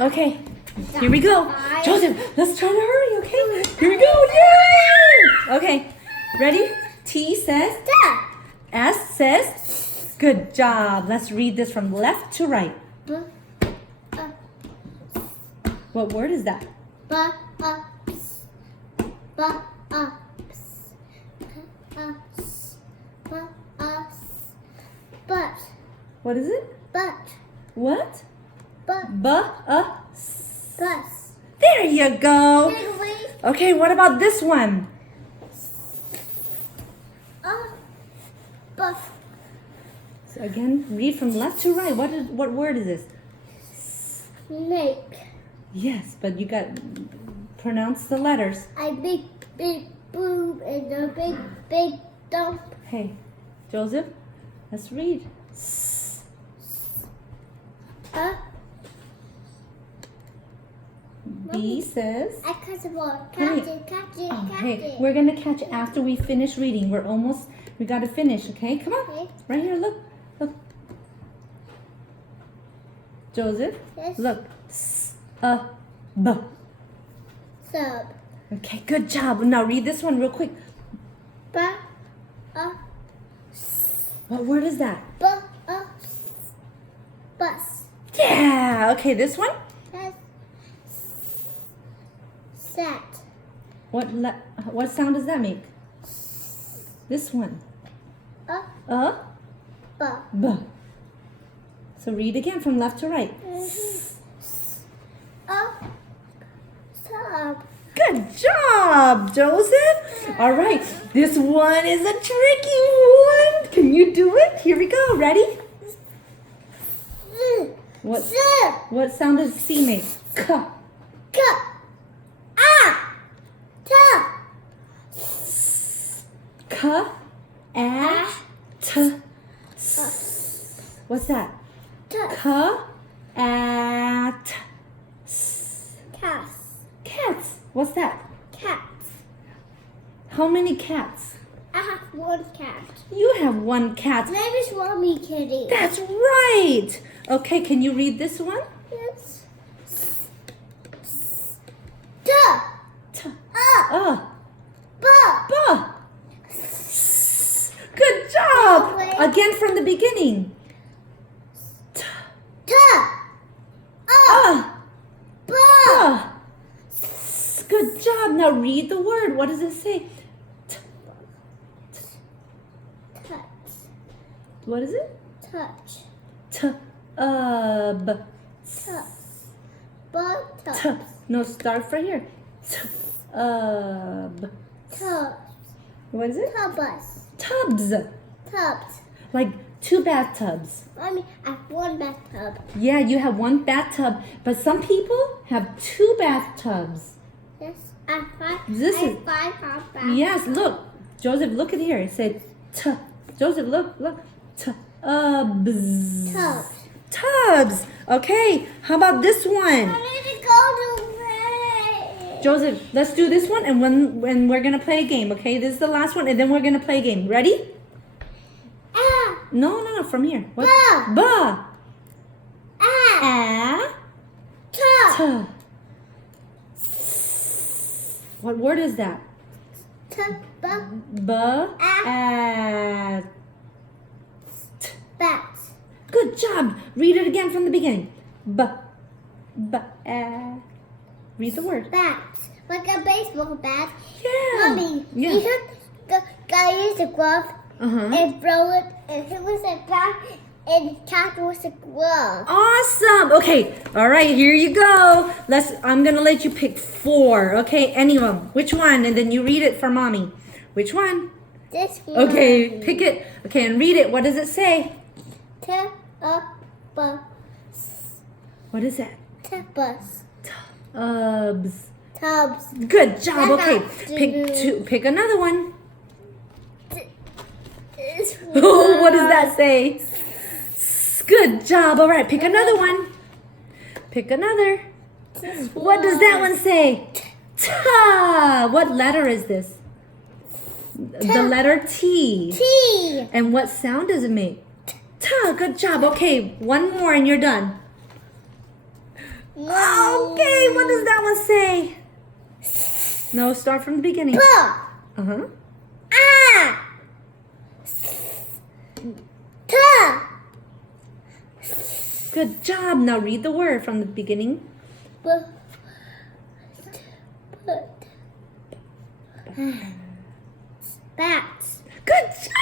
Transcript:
Okay, here we go. Joseph, let's try to hurry, okay? Here we go. Yay! Okay, ready? T says, S says, good job. Let's read this from left to right. What word is that? But. What is it? But. What? But. Bus. Bus. There you go. Piggy. Okay, what about this one? Bus. So again, read from left to right. What word is this? Snake. Yes, but you got pronounce the letters. A big boob and a big dump. Hey, Joseph, let's read. B says. I catch the ball. Hey. Catch Hey, it. we're gonna catch it after we finish reading. We gotta finish, okay? Come on. Okay. Right here, look. Joseph, Yes. look. B. Sub. Okay, good job. Now read this one real quick. Ba. What word is that? Bus. Yeah. Okay, this one. That's set. What sound does that make? This one. Ba. B. So read again from left to right. Sub. Good job, Joseph. All right, this one is a tricky one. Can you do it? Here we go. Ready? What sound does C make? K. K. A. T. S. What's that? K. A. T. S. Cats. What's that? Cats. How many cats? I have one cat. You have one cat. Maybe it's Mommy Kitty. That's right. Okay, can you read this one? Yes. T. B. B. S. Good job. Wait. Again from the beginning. T. B. B. S. Good job. Now read the word. What does it say? T. Touch. What is it? Touch. T. B. Touch. But touch. T. No, start right here. T. B. Touch. What is it? Tubs. Tubs. Tubs. Like 2 bathtubs. I have one bathtub. Yeah, you have 1 bathtub, but some people have 2 bathtubs. Yes. I have 5. This I have is- 5 half bathtubs. Yes, look. Joseph, look at here. It said T. Joseph, look. Tubs. Tubs. Tubs. Okay, how about this one? I need to go to bed. Joseph, let's do this one and when we're going to play a game, okay? This is the last one and then we're going to play a game. Ready? No, from here. What? Ba. A. T. What word is that? B. A. Bat. Good job. Read it again from the beginning. B. Read the word. Bat. Like a baseball bat. Yeah. Mommy, Yeah. you should the guy use a glove Uh-huh. and throw it, and it was a bat, and cat was a glove. Awesome. Okay. All right. Here you go. I'm gonna let you pick 4. Okay. Any of them. Which one? And then you read it for mommy. Which one? This one. Okay. Pick it. Okay. And read it. What does it say? Bus. What is that? Bus. Tubs. Tubs. Good job. Okay. Tubs. Pick another one. This What does that say? Good job. All right. Pick another one. Pick another. What does that one say? Ta. What letter is this? The letter T. T. And what sound does it make? Ta. Good job. Okay. One more and you're done. One. one say? No, start from the beginning. Uh-huh. Good job. Now read the word from the beginning. Bats. Good job.